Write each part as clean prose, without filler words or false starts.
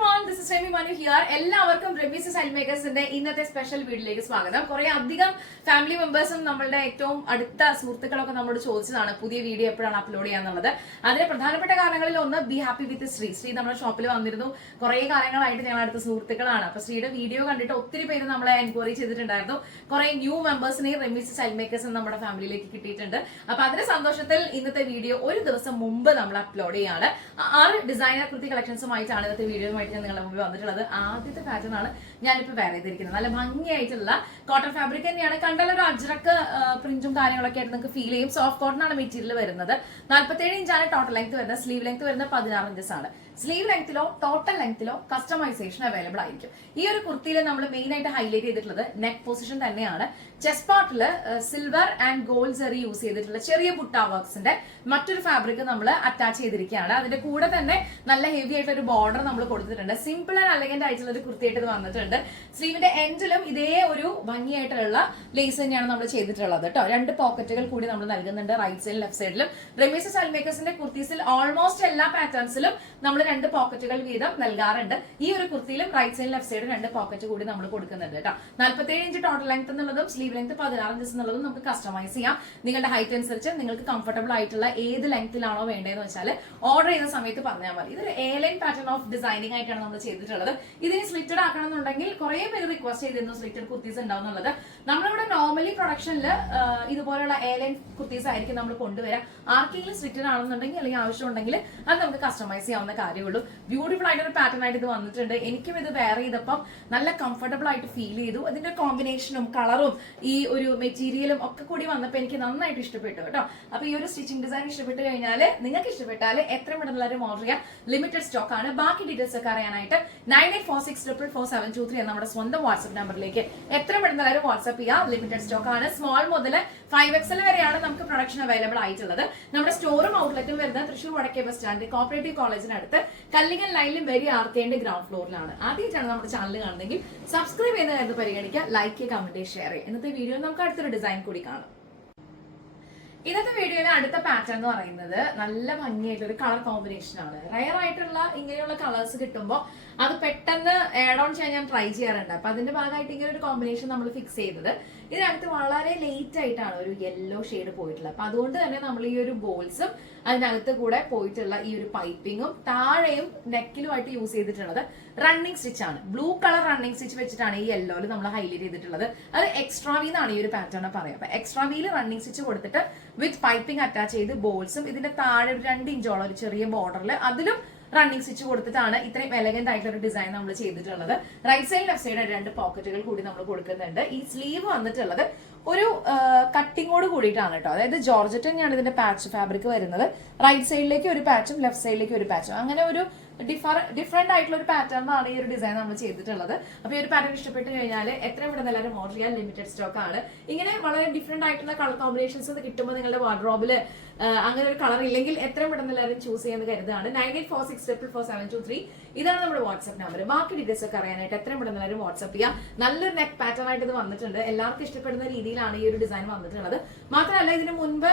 everyone, this is Remi Manu here. എല്ലാവർക്കും Remees style മേക്കേഴ്സിന്റെ ഇന്നത്തെ special വീഡിയോയിലേക്ക് സ്വാഗതം. കുറെ അധികം ഫാമിലി മെമ്പേഴ്സും നമ്മളുടെ ഏറ്റവും അടുത്ത സുഹൃത്തുക്കളൊക്കെ നമ്മളോട് ചോദിച്ചതാണ് പുതിയ വീഡിയോ എപ്പോഴാണ് അപ്ലോഡ് ചെയ്യാന്നുള്ളത്. അതിന് പ്രധാനപ്പെട്ട കാരണങ്ങളിൽ ഒന്ന് ബി ഹാപ്പി വിത്ത് ശ്രീ നമ്മുടെ ഷോപ്പിൽ വന്നിരുന്നു. കുറെ കാലങ്ങളായിട്ട് ഞങ്ങൾ അടുത്ത സുഹൃത്തുക്കളാണ്. അപ്പൊ ശ്രീയുടെ വീഡിയോ കണ്ടിട്ട് ഒത്തിരി പേര് നമ്മളെ എൻക്വയറി ചെയ്തിട്ടുണ്ടായിരുന്നു. കുറെ ന്യൂ മെമ്പേഴ്സിനെയും റെമീസ് സ്റ്റൈൽ മേക്കേഴ്സ് നമ്മുടെ ഫാമിലിയിലേക്ക് കിട്ടിയിട്ടുണ്ട്. അപ്പൊ അതിന്റെ സന്തോഷത്തിൽ ഇന്നത്തെ വീഡിയോ ഒരു ദിവസം മുമ്പ് നമ്മൾ അപ്ലോഡ് ചെയ്യാണ്. 6 ഡിസൈനർ കുർത്തി കളക്ഷൻസുമായിട്ടാണ് ഇന്നത്തെ വീഡിയോയുമായിട്ട് ഞാൻ നിങ്ങളുടെ മുമ്പിൽ വന്നിട്ടുള്ളത്. ആദ്യത്തെ പാറ്റേൺ ആണ് ഞാനിപ്പോൾ വേറെ ചെയ്തിരിക്കുന്നത്. നല്ല ഭംഗിയായിട്ടുള്ള കോട്ടൺ ഫാബ്രിക് തന്നെയാണ്. കണ്ടാൽ ഒരു അജ്രക്ക് പ്രിന്റും കാര്യങ്ങളൊക്കെ ആയിട്ട് നിങ്ങൾക്ക് ഫീൽ ചെയ്യും. സോഫ്റ്റ് കോട്ടൺ ആണ് മെറ്റീരിയൽ വരുന്നത്. 47 ഇഞ്ചാണ് ടോട്ടൽ ലെങ്ത് വരുന്നത്. സ്ലീവ് ലെങ്ത് വരുന്നത് 16 ഇഞ്ചസ് ആണ്. സ്ലീവ് ലെങ്ത്തിലോ ടോട്ടൽ ലെങ്ത്തിലോ കസ്റ്റമൈസേഷൻ അവൈലബിൾ ആയിരിക്കും. ഈ ഒരു കുർത്തിയിൽ നമ്മൾ മെയിൻ ആയിട്ട് ഹൈലൈറ്റ് ചെയ്തിട്ടുള്ളത് നെക്ക് പൊസിഷൻ തന്നെയാണ്. ചെസ്റ്റ് പാർട്ടില് സിൽവർ ആൻഡ് ഗോൾഡ് സെറി യൂസ് ചെയ്തിട്ടുള്ള ചെറിയ ബുട്ട വർക്ക്സിന്റെ മറ്റൊരു ഫാബ്രിക് നമ്മൾ അറ്റാച്ച് ചെയ്തിരിക്കുകയാണ്. അതിന്റെ കൂടെ തന്നെ നല്ല ഹെവി ആയിട്ടുള്ള ഒരു ബോർഡർ നമ്മൾ കൊടുത്തിട്ടുണ്ട്. സിമ്പിൾ ആൻഡ് എലഗന്റ് ആയിട്ടുള്ള ഒരു കുർത്തിയായിട്ട് ഇത് വന്നിട്ടുണ്ട്. സ്ലീവിന്റെ എൻഡിലും ഇതേ ഒരു ഭംഗിയായിട്ടുള്ള ലേസ് തന്നെയാണ് നമ്മൾ ചെയ്തിട്ടുള്ളത് കേട്ടോ. 2 പോക്കറ്റുകൾ കൂടി നമ്മൾ നൽകുന്നുണ്ട് റൈറ്റ് സൈഡിലും ലെഫ്റ്റ് സൈഡിലും. റെമീസ് സ്റ്റൈൽ മേക്കേഴ്സിന്റെ കുർത്തീസിൽ ഓൾമോസ്റ്റ് എല്ലാ പാറ്റേൺസിലും നമ്മൾ 2 പോക്കറ്റുകൾ വീതം നൽകാറുണ്ട്. ഈ ഒരു കുർത്തിയിലും റൈറ്റ് സൈഡിലും ലെഫ്റ്റ് സൈഡിലും 2 പോക്കറ്റ് കൂടി നമ്മൾ കൊടുക്കുന്നുണ്ട് കേട്ടോ. 47 ഇഞ്ച് ടോട്ടൽ ലെങ്ത് എന്നുള്ളതും സ്ലീവ് ലെങ്ത് 16 ഇഞ്ചസ് എന്നുള്ളതും നമുക്ക് കസ്റ്റമൈസ് ചെയ്യാം. നിങ്ങളുടെ ഹൈറ്റ് അനുസരിച്ച് നിങ്ങൾക്ക് കംഫർട്ടബിൾ ആയിട്ടുള്ള ഏത് ലെങ്ത്തിലാണോ വേണ്ടതെന്ന് വെച്ചാൽ ഓർഡർ ചെയ്യുന്ന സമയത്ത് പറഞ്ഞാൽ മതി. ഇതൊരു എ-ലൈൻ പാറ്റേൺ ഓഫ് ഡിസൈനിങ് ആയിട്ടാണ് നമ്മൾ ചെയ്തിട്ടുള്ളത്. ഇതിന് സ്ലിറ്റഡ് ആക്കണം എന്നുണ്ടെങ്കിൽ കുറെ പേര് റിക്വസ്റ്റ് ചെയ്തിരുന്നു സ്ലിറ്റഡ് കുർത്തീസ് ഉണ്ടാവുന്നുള്ളത്. നമ്മളിവിടെ നോർമലി പ്രൊഡക്ഷനിൽ ഇതുപോലുള്ള എ-ലൈൻ കുർത്തീസ് ആയിരിക്കും നമ്മൾ കൊണ്ടുവരാം. ആർക്കെങ്കിലും സ്ലിറ്റഡ് ആണെന്നുണ്ടെങ്കിൽ അല്ലെങ്കിൽ ആവശ്യമുണ്ടെങ്കിൽ അത് നമുക്ക് കസ്റ്റമൈസ് ചെയ്യാവുന്ന കാര്യമുള്ളൂ. ബ്യൂട്ടിഫുൾ ആയിട്ടൊരു പാറ്റേൺ ആയിട്ട് ഇത് വന്നിട്ടുണ്ട്. എനിക്കും ഇത് വെയർ ചെയ്തപ്പം നല്ല കംഫർട്ടബിൾ ആയിട്ട് ഫീൽ ചെയ്തു. അതിന്റെ കോമ്പിനേഷനും കളറും ഈ ഒരു മെറ്റീരിയലും ഒക്കെ കൂടി വന്നപ്പോൾ എനിക്ക് നന്നായിട്ട് ഇഷ്ടപ്പെട്ടു കേട്ടോ. അപ്പൊ ഈ ഒരു സ്റ്റിച്ചിങ് ഡിസൈൻ ഇഷ്ടപ്പെട്ട് കഴിഞ്ഞാൽ നിങ്ങൾക്ക് ഇഷ്ടപ്പെട്ടാൽ എത്ര പെട്ടെന്ന് ഓർഡർ ചെയ്യാം. ലിമിറ്റഡ് സ്റ്റോക്ക് ആണ്. ബാക്കി ഡീറ്റെയിൽസ് ഒക്കെ അറിയാനായിട്ട് 9846444723 എന്ന നമ്മുടെ സ്വന്തം വാട്സ്ആപ്പ് നമ്പറിലേക്ക് എത്ര പെട്ടെന്ന് വാട്സ്ആപ്പ് ചെയ്യാം. ലിമിറ്റഡ് സ്റ്റോക്ക് ആണ്. സ്മോൾ മുതൽ 5XL വരെയാണ് നമുക്ക് പ്രൊഡക്ഷൻ അവൈലബിൾ ആയിട്ടുള്ളത്. നമ്മുടെ സ്റ്റോറും ഔട്ട്ലെറ്റും വരുന്നത് തൃശ്ശൂർ വടക്കേ ബസ് സ്റ്റാൻഡ് കോപ്പറേറ്റീവ് കോളേജിനടുത്ത് കല്ലിങ്ങൽ ലൈനിലും വെരി ആർക്കേന്റെ ഗ്രൗണ്ട് ഫ്ലോറിലാണ്. ആദ്യമായിട്ടാണ് നമ്മുടെ ചാനൽ കാണുന്നതെങ്കിൽ സബ്സ്ക്രൈബ് ചെയ്യുന്ന കാര്യം പരിഗണിക്കുക. ലൈക്ക്, കമന്റ്, ഷെയർ ചെയ്യുക. ഇന്നത്തെ വീഡിയോയിൽ നമുക്ക് അടുത്തൊരു ഡിസൈൻ കൂടി കാണാം. ഇന്നത്തെ വീഡിയോയിലെ അടുത്ത പാറ്റേൺ എന്ന് പറയുന്നത് നല്ല ഭംഗിയായിട്ടൊരു കളർ കോമ്പിനേഷൻ ആണ്. റയർ ആയിട്ടുള്ള ഇങ്ങനെയുള്ള കളേഴ്സ് കിട്ടുമ്പോൾ അത് പെട്ടെന്ന് ആഡ് ഓൺ ചെയ്യാൻ ഞാൻ ട്രൈ ചെയ്യാറുണ്ട്. അപ്പൊ അതിന്റെ ഭാഗമായിട്ട് ഇങ്ങനെ ഒരു കോമ്പിനേഷൻ നമ്മൾ ഫിക്സ് ചെയ്തത്. ഇതിനകത്ത് വളരെ ലേറ്റ് ആയിട്ടാണ് ഒരു യെല്ലോ ഷെയ്ഡ് പോയിട്ടുള്ളത്. അപ്പൊ അതുകൊണ്ട് തന്നെ നമ്മൾ ഈ ഒരു ബോൾസും അതിനകത്ത് കൂടെ പോയിട്ടുള്ള ഈ ഒരു പൈപ്പിങ്ങും താഴെയും നെക്കിലുമായിട്ട് യൂസ് ചെയ്തിട്ടുള്ളത് റണ്ണിങ് സ്റ്റിച്ച് ആണ്. ബ്ലൂ കളർ റണ്ണിങ് സ്റ്റിച്ച് വെച്ചിട്ടാണ് ഈ യെല്ലോയിൽ നമ്മൾ ഹൈലൈറ്റ് ചെയ്തിട്ടുള്ളത്. അത് എക്സ്ട്രാ വീന്നാണ് ഈ ഒരു പാറ്റേൺ പറയാം. അപ്പൊ എക്സ്ട്രാ വീല് റണ്ണിങ് സ്റ്റിച്ച് കൊടുത്തിട്ട് വിത്ത് പൈപ്പിംഗ് അറ്റാച്ച് ചെയ്ത് ബോൾസും ഇതിന്റെ താഴെ ഒരു 2 ഇഞ്ചോളം ഒരു ചെറിയ ബോർഡറിൽ അതിലും റണ്ണിങ് സ്റ്റിച്ച് കൊടുത്തിട്ടാണ് ഇത്രയും എലഗന്റ് ആയിട്ടുള്ള ഒരു ഡിസൈൻ നമ്മൾ ചെയ്തിട്ടുള്ളത്. റൈറ്റ് സൈഡ് ലെഫ്റ്റ് സൈഡ് 2 പോക്കറ്റുകൾ കൂടി നമ്മൾ കൊടുക്കുന്നുണ്ട്. ഈ സ്ലീവ് വന്നിട്ടുള്ളത് ഒരു കട്ടിങ്ങോട് കൂടിയിട്ടാണ് കേട്ടോ. അതായത് ജോർജറ്റ് തന്നെയാണ് ഇതിന്റെ പാച്ച് ഫാബ്രിക് വരുന്നത്. റൈറ്റ് സൈഡിലേക്ക് ഒരു പാച്ചും ലെഫ്റ്റ് സൈഡിലേക്ക് ഒരു പാച്ചും, അങ്ങനെ ഒരു ഡിഫറെന്റ് ആയിട്ടുള്ള ഒരു പാറ്റേണാണ് ഈ ഒരു ഡിസൈൻ നമ്മൾ ചെയ്തിട്ടുള്ളത്. അപ്പൊ ഈ ഒരു പാറ്റേൺ ഇഷ്ടപ്പെട്ട് കഴിഞ്ഞാൽ എത്രയും പെട്ടെന്ന് എല്ലാവരും ഓർഡർ ചെയ്യാൻ. ലിമിറ്റഡ് സ്റ്റോക്ക് ആണ്. ഇങ്ങനെ വളരെ ഡിഫറെന്റ് ആയിട്ടുള്ള കളർ കോമ്പിനേഷൻസ് കിട്ടുമ്പോൾ നിങ്ങളുടെ വാർഡ്രോബില് അങ്ങനെ ഒരു കളർ ഇല്ലെങ്കിൽ എത്രയും പെട്ടെന്ന് എല്ലാവരും ചൂസ് ചെയ്യാൻ കരുതാണ്. 9846444723 ഇതാണ് നമ്മുടെ വാട്സ്ആപ്പ് നമ്പർ. ബാക്കി ഡീറ്റെയിൽസ് ഒക്കെ അറിയാനായിട്ട് എത്രയും പെട്ടെന്ന് എല്ലാവരും വാട്സ്ആപ്പ് ചെയ്യാം. നല്ലൊരു നെക്ക് പാറ്റേൺ ആയിട്ട് ഇത് വന്നിട്ടുണ്ട്. എല്ലാവർക്കും ഇഷ്ടപ്പെടുന്ന രീതിയിലാണ് ഈ ഒരു ഡിസൈൻ വന്നിട്ടുള്ളത്. മാത്രമല്ല ഇതിന് മുൻപ്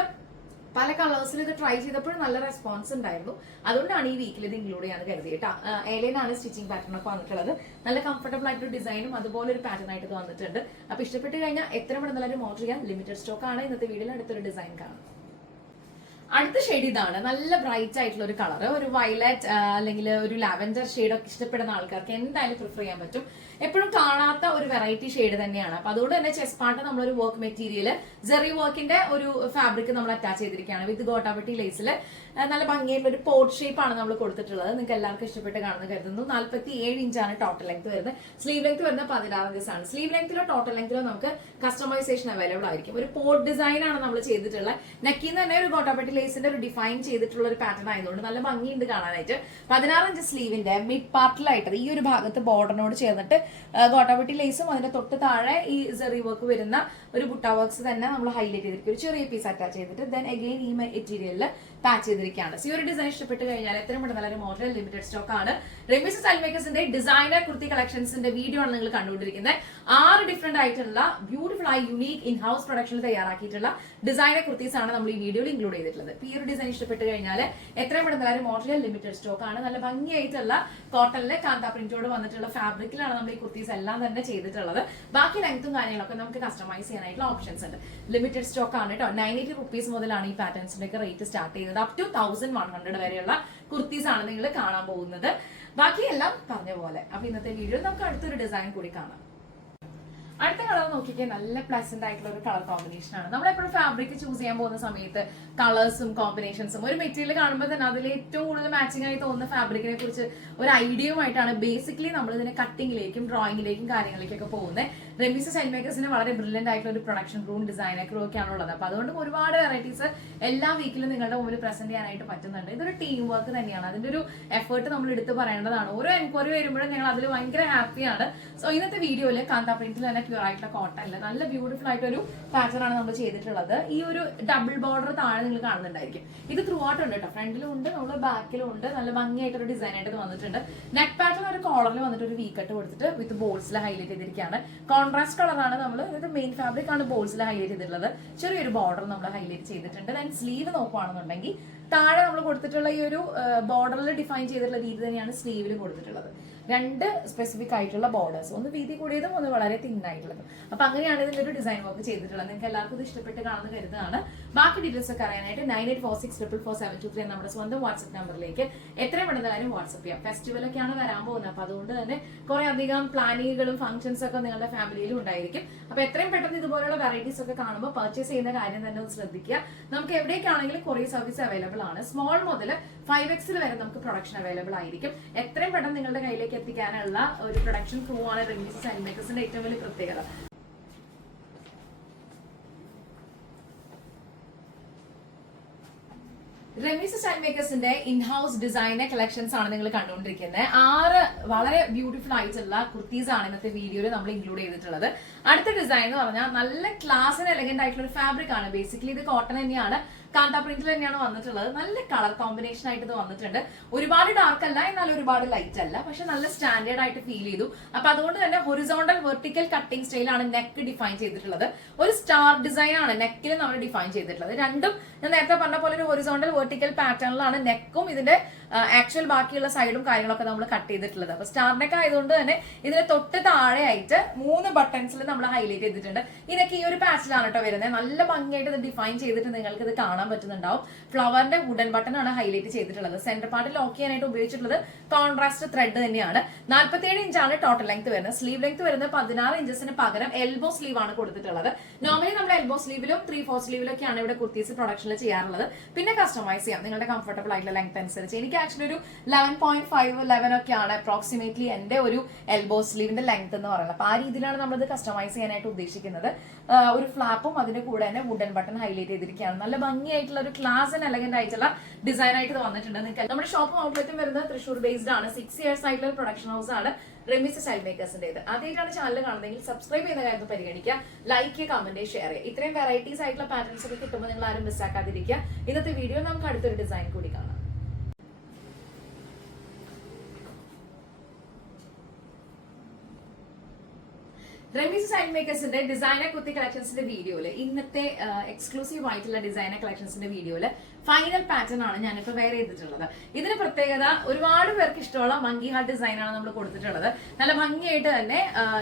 പല കളേഴ്സിൽ ഇത് ട്രൈ ചെയ്തപ്പോഴും നല്ല റെസ്പോൺസ് ഉണ്ടായിരുന്നു. അതുകൊണ്ടാണ് ഈ വീക്കിൽ ഇത് ഇൻക്ലൂഡ് ചെയ്യാൻ കരുതിയിട്ട്. എലൈനാണ് സ്റ്റിച്ചിങ് പാറ്റേൺ ഒക്കെ വന്നിട്ടുള്ളത്. നല്ല കംഫർട്ടബിൾ ആയിട്ടൊരു ഡിസൈനും അതുപോലെ ഒരു പാറ്റേൺ ആയിട്ട് ഇത് വന്നിട്ടുണ്ട്. അപ്പൊ ഇഷ്ടപ്പെട്ട് കഴിഞ്ഞാൽ എത്ര പെട്ടെന്ന് ഓർഡർ ചെയ്യാം. ലിമിറ്റഡ് സ്റ്റോക്ക് ആണ്. ഇന്നത്തെ വീഡിയോയിൽ അടുത്തൊരു ഡിസൈൻ കാണാം. അടുത്ത ഷെയ്ഡ് ഇതാണ്. നല്ല ബ്രൈറ്റ് ആയിട്ടുള്ള ഒരു കളർ, ഒരു വയലറ്റ് അല്ലെങ്കിൽ ഒരു ലാവൻഡർ ഷെയ്ഡൊക്കെ ഇഷ്ടപ്പെടുന്ന ആൾക്കാർക്ക് എന്തായാലും പ്രിഫർ ചെയ്യാൻ പറ്റും. എപ്പോഴും കാണാത്ത ഒരു വെറൈറ്റി ഷെയ്ഡ് തന്നെയാണ്. അപ്പൊ അതുകൊണ്ട് തന്നെ ചെസ്റ്റ് പാർട്ട് നമ്മളൊരു വർക്ക് മെറ്റീരിയൽ ജെറി വർക്കിന്റെ ഒരു ഫാബ്രിക് നമ്മൾ അറ്റാച്ച് ചെയ്തിരിക്കുകയാണ്. വിത്ത് ഗോട്ടാപട്ടി ലേസിൽ നല്ല ഭംഗിയായിട്ടുള്ള ഒരു പോർട്ട് ഷേപ്പ് ആണ് നമ്മൾ കൊടുത്തിട്ടുള്ളത്. നിങ്ങൾക്ക് എല്ലാവർക്കും ഇഷ്ടപ്പെട്ട് കാണുന്ന കരുതുന്നു. 47 ഇഞ്ചാണ് ടോട്ടൽ ലെങ്ത് വരുന്നത്. സ്ലീവ് ലെങ്ത് വരുന്നത് 16 ഇഞ്ചസ് ആണ്. സ്ലീവ് ലെങ്ത്തിലോ ടോട്ടൽ ലെങ്ത്തിലോ നമുക്ക് കസ്റ്റമൈസേഷൻ അവൈലബിൾ ആയിരിക്കും. ഒരു പോർട്ട് ഡിസൈൻ ആണ് നമ്മൾ ചെയ്തിട്ടുള്ളത്. നെക്കിന്ന് തന്നെ ഒരു ഗോട്ടാപട്ടി ലേസിന്റെ ഒരു ഡിഫൈൻ ചെയ്തിട്ടുള്ള ഒരു പാറ്റേൺ ആയതുകൊണ്ട് നല്ല ഭംഗിയുണ്ട് കാണാനായിട്ട്. 16 ഇഞ്ച് സ്ലീവിന്റെ മിഡ് പാർട്ടിലായിട്ട് ഈ ഒരു ഭാഗത്ത് ബോർഡറിനോട് ചേർന്നിട്ട് ഗോട്ടാപട്ടി ലേസും അതിന്റെ തൊട്ട് താഴെ ഈ സെറി വർക്ക് വരുന്ന ഒരു ബുട്ട വർക്ക്സ് തന്നെ നമ്മൾ ഹൈലൈറ്റ് ചെയ്തിരിക്കും. ഒരു ചെറിയ പീസ് അറ്റാച്ച് ചെയ്തിട്ട് ദെൻ അഗെയിൻ ഈ മെറ്റീരിയലിൽ പാച്ച് ചെയ്തിരിക്കുകയാണ്. ഈ ഒരു ഡിസൈൻ ഇഷ്ടപ്പെട്ട് കഴിഞ്ഞാൽ എത്രയും പെട്ടെന്ന് ഒരു മോഡൽ ലിമിറ്റഡ് സ്റ്റോക്ക് ആണ്. റെമിസ് സ്റ്റൈൽ മേക്കേഴ്സിന്റെ ഡിസൈനർ കുർത്തി കളക്ഷൻസിന്റെ വീഡിയോ ആണ് നിങ്ങൾ കണ്ടുകൊണ്ടിരിക്കുന്നത്. 6 ഡിഫറെന്റ് ആയിട്ടുള്ള ബ്യൂട്ടിഫുൾ ആയി യുണീക് ഇൻ ഹൗസ് പ്രൊഡക്ഷനിൽ തയ്യാറാക്കിയിട്ടുള്ള ഡിസൈനർ കുർത്തീസ് ആണ് നമ്മൾ ഈ വീഡിയോയിൽ ഇൻക്ലൂഡ് ചെയ്തിട്ടുള്ളത്. ഈ ഒരു ഡിസൈൻ ഇഷ്ടപ്പെട്ട് കഴിഞ്ഞാൽ എത്രയും പെട്ടെന്ന് ഒരു മോഡൽ ലിമിറ്റഡ് സ്റ്റോക്ക് ആണ്. നല്ല ഭംഗിയായിട്ടുള്ള കോട്ടണിലെ കാന്ത പ്രിന്റോട് വന്നിട്ടുള്ള ഫാബ്രിക്കിലാണ് നമ്മൾ ഈ കുർത്തീസ് എല്ലാം തന്നെ ചെയ്തിട്ടുള്ളത്. ബാക്കി ലെങ്ത്തും കാര്യങ്ങളൊക്കെ നമുക്ക് കസ്റ്റമൈസ് ചെയ്യാനായിട്ടുള്ള ഓപ്ഷൻസ് ഉണ്ട്. ലിമിറ്റഡ് സ്റ്റോക്ക് ആണ് കേട്ടോ. 980 rupees മുതലാണ് ഈ പാറ്റേൺസിന്റെ ഒക്കെ റേറ്റ് സ്റ്റാർട്ട് ചെയ്യുന്നത്. അപ് ടു 1100 വരെയുള്ള കുർത്തീസ് ആണ് നിങ്ങൾ കാണാൻ പോകുന്നത്. ബാക്കിയെല്ലാം പറഞ്ഞ പോലെ. അപ്പൊ ഇന്നത്തെ വീഡിയോ നമുക്ക് അടുത്തൊരു ഡിസൈൻ കൂടി കാണാം. അടുത്ത കളർ നോക്കിക്കാൻ നല്ല പ്ലസന്റ് ആയിട്ടുള്ള ഒരു കളർ കോമ്പിനേഷൻ ആണ്. നമ്മൾ എപ്പോഴും ഫാബ്രിക് ചൂസ് ചെയ്യാൻ പോകുന്ന സമയത്ത് കളേഴ്സും കോമ്പിനേഷൻസും ഒരു മെറ്റീരിയൽ കാണുമ്പോൾ തന്നെ അതിൽ ഏറ്റവും കൂടുതൽ മാച്ചിങ് ആയി തോന്നുന്ന ഫാബ്രിക്കിനെ കുറിച്ച് ഒരു ഐഡിയയുമായിട്ടാണ് ബേസിക്കലി നമ്മൾ ഇതിനെ കട്ടിങ്ങിലേക്കും ഡ്രോയിങ്ങിലേക്കും കാര്യങ്ങളിലേക്കൊക്കെ പോകുന്നത്. റെമിസ് സ്റ്റൈൽ മേക്കേഴ്സിന് വളരെ ബ്രില്യന്റ് ആയിട്ടുള്ള ഒരു പ്രൊഡക്ഷൻ റൂം ഡിസൈനർ ക്രൂ ഒക്കെ ആണുള്ളത്. അപ്പൊ അതുകൊണ്ട് ഒരുപാട് വെറൈറ്റീസ് എല്ലാ വീക്കിലും നിങ്ങളുടെ മുമ്പിൽ പ്രസന്റ് ചെയ്യാനായിട്ട് പറ്റുന്നുണ്ട്. ഇതൊരു ടീം വർക്ക് തന്നെയാണ്. അതിന്റെ ഒരു എഫേർട്ട് നമ്മൾ എടുത്ത് പറയേണ്ടതാണ്. ഓരോ എൻക്വയറി വരുമ്പോഴും ഞങ്ങൾ അതിൽ ഭയങ്കര ഹാപ്പിയാണ്. സോ ഇന്നത്തെ വീഡിയോയിൽ കാന്ത പ്രിന്റിൽ തന്നെ പ്യൂർ ആയിട്ടുള്ള കോട്ടണില് നല്ല ബ്യൂട്ടിഫുൾ ആയിട്ടൊരു പാറ്റേൺ ആണ് നമ്മൾ ചെയ്തിട്ടുള്ളത്. ഈ ഒരു ഡബിൾ ബോർഡർ താഴെ നിങ്ങൾ കാണുന്നുണ്ടായിരിക്കും. ഇത് ത്രൂ ഔട്ട് ഉണ്ട് കേട്ടോ. ഫ്രണ്ടിലും ഉണ്ട്, നമ്മൾ ബാക്കിലും ഉണ്ട്. നല്ല ഭംഗിയായിട്ടൊരു ഡിസൈൻ ആയിട്ട് വന്നിട്ടുണ്ട്. നെക്ക് പാറ്റേൺ ഒരു കോളറിൽ വന്നിട്ട് ഒരു വി കട്ട് കൊടുത്തിട്ട് വിത്ത് ബോൾസിൽ ഹൈലൈറ്റ് ചെയ്തിരിക്കുകയാണ്. കോൺട്രാസ്റ്റ് കളറാണ്. നമ്മൾ ഇത് മെയിൻ ഫാബ്രിക് ആണ് ബോൾസിൽ ഹൈലൈറ്റ് ചെയ്തിട്ടുള്ളത്. ചെറിയൊരു ബോർഡർ നമ്മൾ ഹൈലൈറ്റ് ചെയ്തിട്ടുണ്ട്. ദെൻ സ്ലീവ് നോക്കുകയാണെന്നുണ്ടെങ്കിൽ താഴെ നമ്മൾ കൊടുത്തിട്ടുള്ള ഈ ഒരു ബോർഡറിൽ ഡിഫൈൻ ചെയ്തിട്ടുള്ള രീതി തന്നെയാണ് സ്ലീവിൽ കൊടുത്തിട്ടുള്ളത്. 2 സ്പെസിഫിക് ആയിട്ടുള്ള ബോർഡേഴ്സ്, ഒന്ന് വീതി കൂടിയതും ഒന്ന് വളരെ തിൻ ആയിട്ടുള്ളതും. അപ്പൊ അങ്ങനെയാണ് ഇതിന്റെ ഒരു ഡിസൈൻ വർക്ക് ചെയ്തിട്ടുള്ളത്. നിങ്ങൾക്ക് എല്ലാവർക്കും ഇത് ഇഷ്ടപ്പെട്ട് കാണുന്ന കരുതാണ്. ബാക്കി ഡീറ്റെയിൽസ് ഒക്കെ അറിയാനായിട്ട് 9846444723 നമ്മുടെ സ്വന്തം വാട്സ്ആപ്പ് നമ്പറിലേക്ക് എത്രയും പെട്ടെന്ന് വാട്സ്ആപ്പ് ചെയ്യാം. ഫെസ്റ്റിവൽ ഒക്കെയാണ് വരാൻ പോകുന്നത്. അപ്പൊ അതുകൊണ്ട് തന്നെ കുറെ അധികം പ്ലാനിങ്ങുകളും ഫംഗ്ഷൻസ് ഒക്കെ നിങ്ങളുടെ ഫാമിലിയിലും ഉണ്ടായിരിക്കും. അപ്പൊ എത്രയും പെട്ടെന്ന് ഇതുപോലുള്ള വെറൈറ്റീസ് ഒക്കെ കാണുമ്പോൾ പർച്ചേസ് ചെയ്യുന്ന കാര്യം തന്നെ ഒന്ന് ശ്രദ്ധിക്കുക. നമുക്ക് എവിടേക്കാണെങ്കിലും കൊറിയർ സർവീസ് അവൈലബിൾ ആണ്. സ്മോൾ മുതൽ 5XL വരെ നമുക്ക് പ്രൊഡക്ഷൻ അവൈലബിൾ ആയിരിക്കും. എത്രയും പെട്ടെന്ന് നിങ്ങളുടെ കയ്യിലേക്ക് എത്തിക്കാനുള്ള ഒരു പ്രൊഡക്ഷൻ ക്രൂ ആണ് റെമിസ് സ്റ്റൈൽ മേക്കേഴ്സിന്റെ ഏറ്റവും വലിയ പ്രത്യേകത. റെമിസ് സ്റ്റൈൽ മേക്കേഴ്സിന്റെ ഇൻഹൗസ് ഡിസൈനർ കളക്ഷൻസ് ആണ് നിങ്ങൾ കണ്ടുകൊണ്ടിരിക്കുന്നത്. 6 വളരെ ബ്യൂട്ടിഫുൾ ആയിട്ടുള്ള കുർത്തീസ് ആണ് ഇന്നത്തെ വീഡിയോയിൽ നമ്മൾ ഇൻക്ലൂഡ് ചെയ്തിട്ടുള്ളത്. അടുത്ത ഡിസൈൻ എന്ന് പറഞ്ഞാൽ നല്ല ക്ലാസ് ആൻഡ് എലഗന്റ് ആയിട്ടുള്ള ഒരു ഫാബ്രിക് ആണ്. ബേസിക്കലി ഇത് കോട്ടൺ തന്നെയാണ്, കാന്ത പ്രിന്റിൽ തന്നെയാണ് വന്നിട്ടുള്ളത്. നല്ല കളർ കോമ്പിനേഷൻ ആയിട്ട് ഇത് വന്നിട്ടുണ്ട്. ഒരുപാട് ഡാർക്ക് അല്ല, എന്നാൽ ഒരുപാട് ലൈറ്റ് അല്ല, പക്ഷെ നല്ല സ്റ്റാൻഡേർഡ് ആയിട്ട് ഫീൽ ചെയ്തു. അപ്പൊ അതുകൊണ്ട് തന്നെ ഹൊറിസോണ്ടൽ വെർട്ടിക്കൽ കട്ടിംഗ് സ്റ്റൈലാണ് നെക്ക് ഡിഫൈൻ ചെയ്തിട്ടുള്ളത്. ഒരു സ്റ്റാർ ഡിസൈൻ ആണ് നെക്കിൽ നമ്മൾ ഡിഫൈൻ ചെയ്തിട്ടുള്ളത്. രണ്ടും ഞാൻ നേരത്തെ പറഞ്ഞ പോലെ ഒരു ഹൊറിസോണ്ടൽ വെർട്ടിക്കൽ പാറ്റേണിലാണ് നെക്കും ഇതിന്റെ ആക്ച്വൽ ബാക്കിയുള്ള സൈഡും കാര്യങ്ങളൊക്കെ നമ്മൾ കട്ട് ചെയ്തിട്ടുള്ളത്. അപ്പൊ സ്റ്റാർ നെക്ക് ആയതുകൊണ്ട് തന്നെ ഇതിന് തൊട്ട് താഴെയായിട്ട് 3 ബട്ടൺസിൽ നമ്മൾ ഹൈലൈറ്റ് ചെയ്തിട്ടുണ്ട്. ഇതൊക്കെ ഈ ഒരു പാച്ചിലാണ് കേട്ടോ വരുന്നത്. നല്ല ഭംഗിയായിട്ട് ഇത് ഡിഫൈൻ ചെയ്തിട്ട് നിങ്ങൾക്ക് ഇത് കാണാൻ പറ്റുന്നുണ്ടാവും. ഫ്ലവറിന്റെ വുഡൻ ബട്ടൺ ആണ് ഹൈലൈറ്റ് ചെയ്തിട്ടുള്ളത്. സെന്റർ പാർട്ടിൽ ലോക്ക് ചെയ്യാനായിട്ട് ഉപയോഗിച്ചിട്ടുള്ളത് കോൺട്രാസ്റ്റ് ത്രെഡ് തന്നെയാണ്. 47 ഇഞ്ചാണ് ടോട്ടൽ ലെങ്ത് വരുന്നത്. സ്ലീവ് ലെങ്ത് വരുന്നത് 16 ഇഞ്ചസിന് പകരം എൽബോ സ്ലീവ് ആണ് കൊടുത്തിട്ടുള്ളത്. നോർമലി നമ്മുടെ എൽബോ സ്ലീവിലും 3/4 സ്ലീവിലൊക്കെയാണ് ഇവിടെ കുർത്തീസ് പ്രൊഡക്ഷനിൽ ചെയ്യാറുള്ളത്. പിന്നെ കസ്റ്റമൈസ് ചെയ്യാം നിങ്ങളുടെ കംഫർട്ടബിൾ ആയിട്ടുള്ള ലെങ്ത് അനുസരിച്ച്. എനിക്ക് ആക്ച്വലി ഒരു 11.5 11 ഒക്കെയാണ് അപ്രോക്സിമേറ്റ്ലി എന്റെ ഒരു എൽബോ സ്ലീവിന്റെ ലെങ്ത് എന്ന് പറയുന്നത്. അപ്പൊ ആ രീതിയിലാണ് നമ്മളിത് കസ്റ്റമൈസ് ചെയ്യാനായിട്ട് ഉദ്ദേശിക്കുന്നത്. ഒരു ഫ്ലാപ്പും അതിന്റെ കൂടെ തന്നെ വുഡൻ ബട്ടൺ ഹൈലൈറ്റ് ചെയ്തിരിക്കുകയാണ്. നല്ല ഭംഗിയായിട്ടുള്ള ഒരു ക്ലാസ് ആൻഡ് എലഗന്റ് ആയിട്ടുള്ള ഡിസൈൻ ആയിട്ട് ഇത് വന്നിട്ടുണ്ട്. നിങ്ങൾക്ക് നമ്മുടെ ഷോപ്പും ഔട്ട്ലെറ്റും വരുന്നത് തൃശ്ശൂർ ബേസ്ഡ് ആണ്. 6 years ആയിട്ടുള്ള ഒരു പ്രൊഡക്ഷൻ ഹൗസ് ആണ് റെമിസ് സ്റ്റൈൽ മേക്കേഴ്സിന്റെ. ആദ്യമായിട്ടാണ് ചാനൽ കാണുന്നതെങ്കിൽ സബ്സ്ക്രൈബ് ചെയ്യുന്ന കാര്യത്തിൽ പരിഗണിക്കുക, ലൈക്ക്, കമന്റ്, ഷെയർ ചെയ്യുക. ഇത്രയും വെറൈറ്റീസ് ആയിട്ടുള്ള പാറ്റേൺസ് ഒക്കെ കിട്ടുമ്പോൾ നിങ്ങൾ ആരും മിസ്സാക്കാതിരിക്കുക. ഇന്നത്തെ വീഡിയോ നമുക്ക് അടുത്തൊരു ഡിസൈൻ കൂടി കാണാം. റെമിസ് സ്റ്റൈൽ മേക്കേഴ്സിന്റെ ഡിസൈനർ കുർത്തി കളക്ഷൻസിന്റെ വീഡിയോയില് ഇന്നത്തെ എക്സ്ക്ലൂസീവ് ആയിട്ടുള്ള ഡിസൈനർ കളക്ഷൻസിന്റെ വീഡിയോയില് ഫൈനൽ പാറ്റേൺ ആണ് ഞാനിപ്പോ വെയർ ചെയ്തിട്ടുള്ളത്. ഇതിന് പ്രത്യേകത ഒരുപാട് പേർക്ക് ഇഷ്ടമുള്ള മങ്കി ഹാർട്ട് ഡിസൈൻ ആണ് നമ്മൾ കൊടുത്തിട്ടുള്ളത്. നല്ല ഭംഗിയായിട്ട് തന്നെ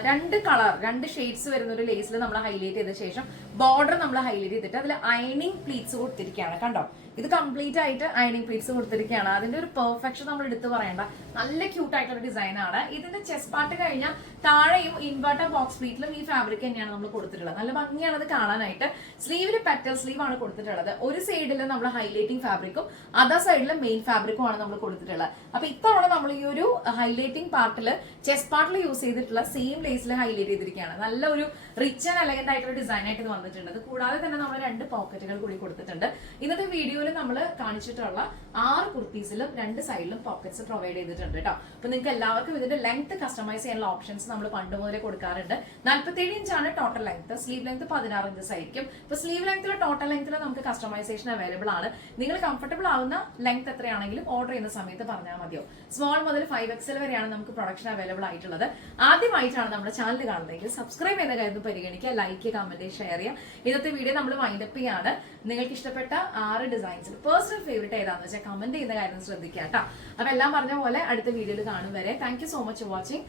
2 ഷെയ്ഡ്സ് വരുന്ന ഒരു ലേസിൽ നമ്മൾ ഹൈലൈറ്റ് ചെയ്ത ശേഷം ബോർഡർ നമ്മൾ ഹൈലൈറ്റ് ചെയ്തിട്ട് അതിൽ അയണിങ് പ്ലീറ്റ്സ് കൊടുത്തിരിക്കുകയാണ്. കണ്ടോ, ഇത് കംപ്ലീറ്റ് ആയിട്ട് അയണിങ് പ്ലീറ്റ്സ് കൊടുത്തിരിക്കുകയാണ്. അതിന്റെ ഒരു പെർഫെക്ഷൻ നമ്മൾ എടുത്ത് പറയേണ്ട നല്ല ക്യൂട്ട് ആയിട്ടുള്ള ഡിസൈൻ ആണ്. ഇതിന്റെ ചെസ്റ്റ് പാർട്ട് കഴിഞ്ഞാൽ താഴെയും ഇൻവെർട്ടർ ബോക്സ് പ്ലീറ്റിലും ഈ ഫാബ്രിക് തന്നെയാണ് നമ്മൾ കൊടുത്തിട്ടുള്ളത്. നല്ല ഭംഗിയാണ് അത് കാണാനായിട്ട്. സ്ലീവില് പെറ്റൽ സ്ലീവ് ആണ് കൊടുത്തിട്ടുള്ളത്. ഒരു സൈഡിൽ നമ്മൾ ഹൈലൈറ്റിംഗ് ഫാബ്രിക്കും അതർ സൈഡിൽ മെയിൻ ഫാബ്രിക്കും ആണ് നമ്മൾ കൊടുത്തിട്ടുള്ളത്. അപ്പൊ ഇത്തവണ നമ്മൾ ഈ ഒരു ഹൈലൈറ്റിംഗ് പാർട്ടിൽ ചെസ്റ്റ് പാർട്ടിൽ യൂസ് ചെയ്തിട്ടുള്ള സെയിം ലേസിൽ ഹൈലൈറ്റ് ചെയ്തിരിക്കുകയാണ്. നല്ല ഒരു റിച്ച് ആൻഡ് എലഗന്റ് ആയിട്ടുള്ള ഡിസൈൻ ആയിട്ട് ഇത് വന്നിട്ടുണ്ട്. അത് കൂടാതെ തന്നെ നമ്മൾ 2 പോക്കറ്റുകൾ കൂടി കൊടുത്തിട്ടുണ്ട്. ഇന്നത്തെ വീഡിയോയിൽ നമ്മൾ കാണിച്ചിട്ടുള്ള 6 കുർത്തീസിലും 2 സൈഡിലും പോക്കറ്റ്സ് പ്രൊവൈഡ് ചെയ്തിട്ടുണ്ട് കേട്ടോ. അപ്പൊ നിങ്ങൾക്ക് എല്ലാവർക്കും ഇതിന്റെ ലെങ്ത് കസ്റ്റമൈസ് ചെയ്യാനുള്ള ഓപ്ഷൻസ് നമ്മൾ പണ്ട് മുതലേ കൊടുക്കാറുണ്ട്. 47 ഇഞ്ചാണ് total length. Sleeve length 16 inches ആയിരിക്കും. ഇപ്പൊ സ്ലീവ് ലെങ്ത്തിലോ ടോട്ടൽ ലെങ്ത്തിലോ നമുക്ക് കസ്റ്റമൈസേഷൻ അവൈലബിൾ ആണ്. നിങ്ങൾ കംഫർട്ടബിൾ ആവുന്ന ലെങ്ത് എത്രയാണെങ്കിലും ഓർഡർ ചെയ്യുന്ന സമയത്ത് പറഞ്ഞാൽ മതിയോ. സ്മോൾ മുതൽ 5XL വരെയാണ് നമുക്ക് പ്രൊഡക്ഷൻ അവൈലബിൾ ആയിട്ടുള്ളത്. ആദ്യമായിട്ടാണ് നമ്മുടെ ചാനൽ കാണുന്നതെങ്കിൽ സബ്സ്ക്രൈബ് ചെയ്യുന്ന കാര്യം പരിഗണിക്കുക, ലൈക്ക്, കമന്റ്, ഷെയർ ചെയ്യുക. ഇന്നത്തെ വീഡിയോ നമ്മൾ വൈൻഡപ്പ് ചെയ്യാണ്. നിങ്ങൾക്ക് ഇഷ്ടപ്പെട്ട 6 ഡിസൈൻസിൽ പേഴ്സണൽ ഫേവറേറ്റ് ഏതാണെന്ന് വെച്ചാൽ കമന്റ് ചെയ്യുന്ന കാര്യം ശ്രദ്ധിക്കുക കേട്ടോ. അപ്പൊ എല്ലാം പറഞ്ഞ പോലെ അടുത്ത വീഡിയോയിൽ കാണും വരെ thank you so much for watching.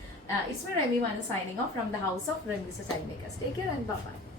It's me Remy Manu signing off from the house of Remy's Style Makers. Take care and bye bye.